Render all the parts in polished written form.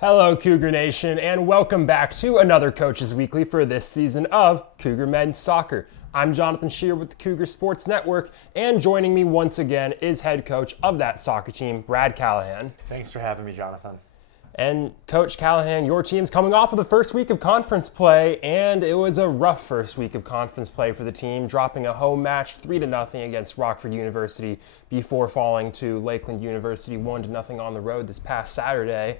Hello, Cougar Nation, and welcome back to another Coaches Weekly for this season of Cougar Men's Soccer. I'm Jonathan Scheer with the Cougar Sports Network, and joining me once again is head coach of that soccer team, Brad Callahan. Thanks for having me, Jonathan. And Coach Callahan, your team's coming off of the first week of conference play, and it was a rough first week of conference play for the team, dropping a home match 3-0 against Rockford University before falling to Lakeland University 1-0 on the road this past Saturday.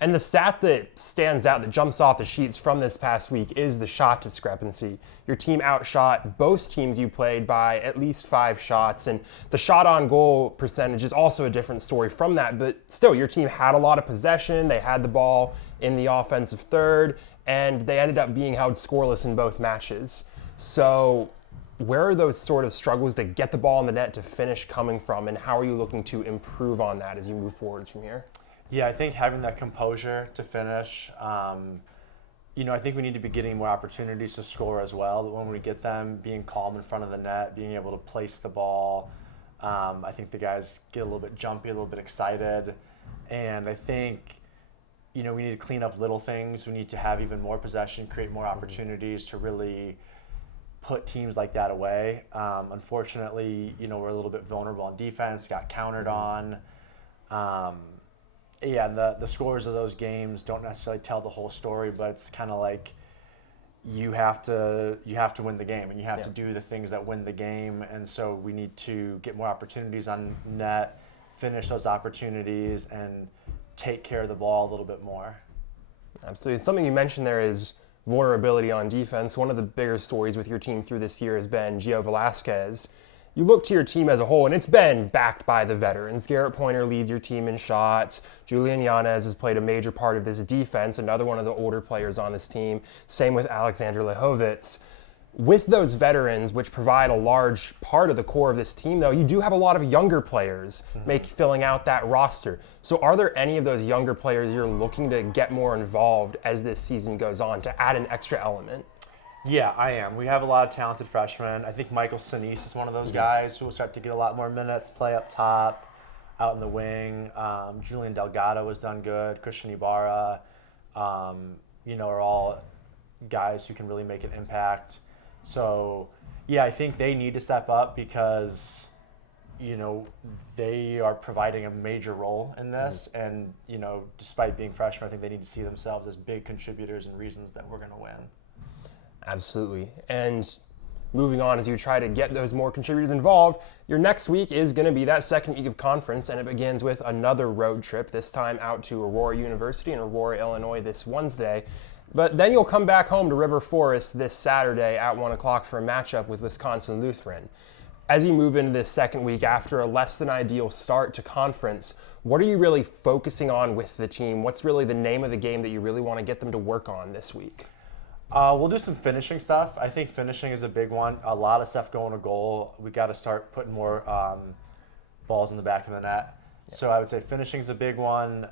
And the stat that stands out, that jumps off the sheets from this past week, is the shot discrepancy. Your team outshot both teams you played by at least 5 shots, and the shot on goal percentage is also a different story from that, but still, your team had a lot of possession, they had the ball in the offensive third, and they ended up being held scoreless in both matches. So where are those sort of struggles to get the ball in the net to finish coming from, and how are you looking to improve on that as you move forwards from here? Yeah, I think having that composure to finish, I think we need to be getting more opportunities to score as well. But when we get them, being calm in front of the net, being able to place the ball. I think the guys get a little bit jumpy, a little bit excited. And I think, we need to clean up little things. We need to have even more possession, create more opportunities to really put teams like that away. Unfortunately, we're a little bit vulnerable on defense, got countered on. The scores of those games don't necessarily tell the whole story, but it's kind of like you have to win the game, and you have to do the things that win the game. And so we need to get more opportunities on net, finish those opportunities, and take care of the ball a little bit more. Absolutely. Something you mentioned there is vulnerability on defense. One of the bigger stories with your team through this year has been Gio Velasquez. You look to your team as a whole, and it's been backed by the veterans. Garrett Pointer leads your team in shots. Julian Yanez has played a major part of this defense, another one of the older players on this team. Same with Alexander Lehovitz. With those veterans, which provide a large part of the core of this team, though, you do have a lot of younger players filling out that roster. So are there any of those younger players you're looking to get more involved as this season goes on to add an extra element? Yeah, I am. We have a lot of talented freshmen. I think Michael Sinise is one of those guys who will start to get a lot more minutes, play up top, out in the wing. Julian Delgado has done good. Christian Ibarra, are all guys who can really make an impact. So, I think they need to step up because, they are providing a major role in this. And, despite being freshmen, I think they need to see themselves as big contributors and reasons that we're going to win. Absolutely. And moving on, as you try to get those more contributors involved, your next week is going to be that second week of conference, and it begins with another road trip, this time out to Aurora University in Aurora, Illinois this Wednesday. But then you'll come back home to River Forest this Saturday at 1 o'clock for a matchup with Wisconsin Lutheran. As you move into this second week after a less than ideal start to conference, what are you really focusing on with the team? What's really the name of the game that you really want to get them to work on this week? We'll do some finishing stuff. I think finishing is a big one. A lot of stuff going to goal. We got to start putting more balls in the back of the net. Yeah. So I would say finishing is a big one.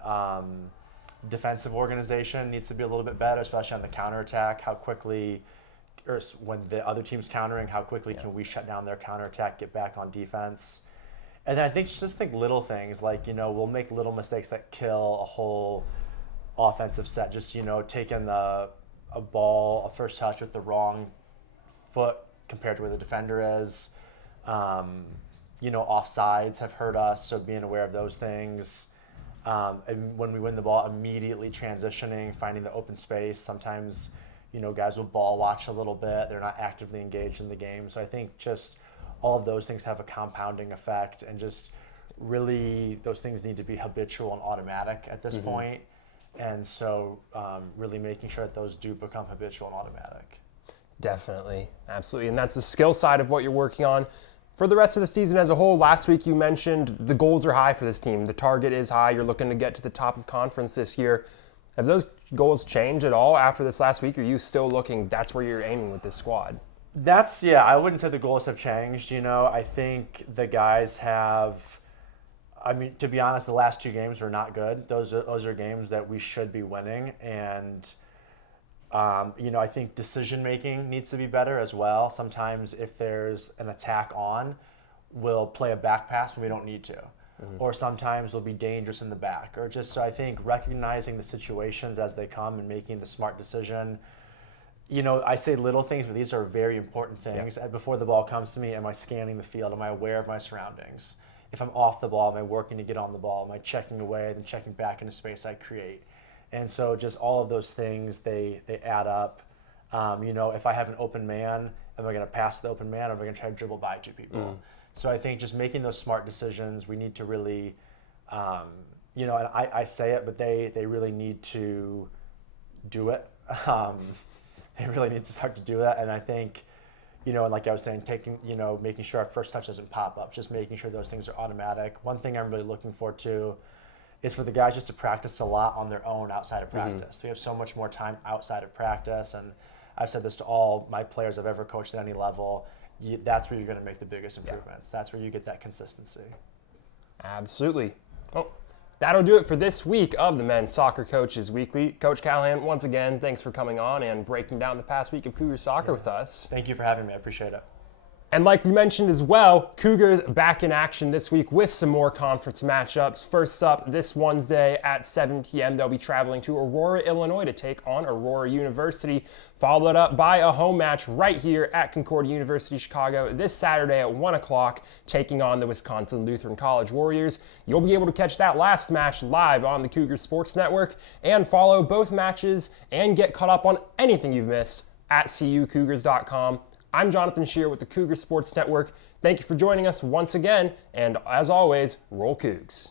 Defensive organization needs to be a little bit better, especially on the counterattack. How quickly, or when the other team's countering, how quickly can we shut down their counterattack, get back on defense? And then I think little things like, we'll make little mistakes that kill a whole offensive set. Just, taking a ball, a first touch with the wrong foot compared to where the defender is. Offsides have hurt us, so being aware of those things. And when we win the ball, immediately transitioning, finding the open space. Sometimes, guys will ball watch a little bit. They're not actively engaged in the game. So I think just all of those things have a compounding effect, and just really those things need to be habitual and automatic at this point. And so really making sure that those do become habitual and automatic. Definitely. Absolutely. And that's the skill side of what you're working on. For the rest of the season as a whole, last week you mentioned the goals are high for this team. The target is high. You're looking to get to the top of conference this year. Have those goals changed at all after this last week? Or are you still looking, that's where you're aiming with this squad? I wouldn't say the goals have changed. I think the guys have... to be honest, the last 2 games were not good. Those are games that we should be winning. And, I think decision-making needs to be better as well. Sometimes if there's an attack on, we'll play a back pass when we don't need to. or sometimes will be dangerous in the back, or just, so I think recognizing the situations as they come and making the smart decision. You know, I say little things, but these are very important things. Yeah. Before the ball comes to me, am I scanning the field? Am I aware of my surroundings? If I'm off the ball, am I working to get on the ball? Am I checking away and then checking back into space I create? And so just all of those things, they add up. You know, if I have an open man, am I going to pass the open man, or am I going to try to dribble by two people? So I think just making those smart decisions, we need to really, you know, and I say it, but they really need to do it. They really need to start to do that. And I think, you know, and like I was saying, making sure our first touch doesn't pop up, just making sure those things are automatic. One thing I'm really looking forward to is for the guys just to practice a lot on their own outside of practice. We have so much more time outside of practice, and I've said this to all my players I've ever coached at any level. That's where you're going to make the biggest improvements. That's where you get that consistency. Absolutely. Well, that'll do it for this week of the Men's Soccer Coaches Weekly. Coach Callahan, once again, thanks for coming on and breaking down the past week of Cougar soccer with us. Thank you for having me. I appreciate it. And like we mentioned as well, Cougars back in action this week with some more conference matchups. First up, this Wednesday at 7 p.m., they'll be traveling to Aurora, Illinois to take on Aurora University, followed up by a home match right here at Concordia University, Chicago this Saturday at 1 o'clock, taking on the Wisconsin Lutheran College Warriors. You'll be able to catch that last match live on the Cougar Sports Network and follow both matches and get caught up on anything you've missed at cucougars.com. I'm Jonathan Scheer with the Cougar Sports Network. Thank you for joining us once again, and as always, roll Cougs.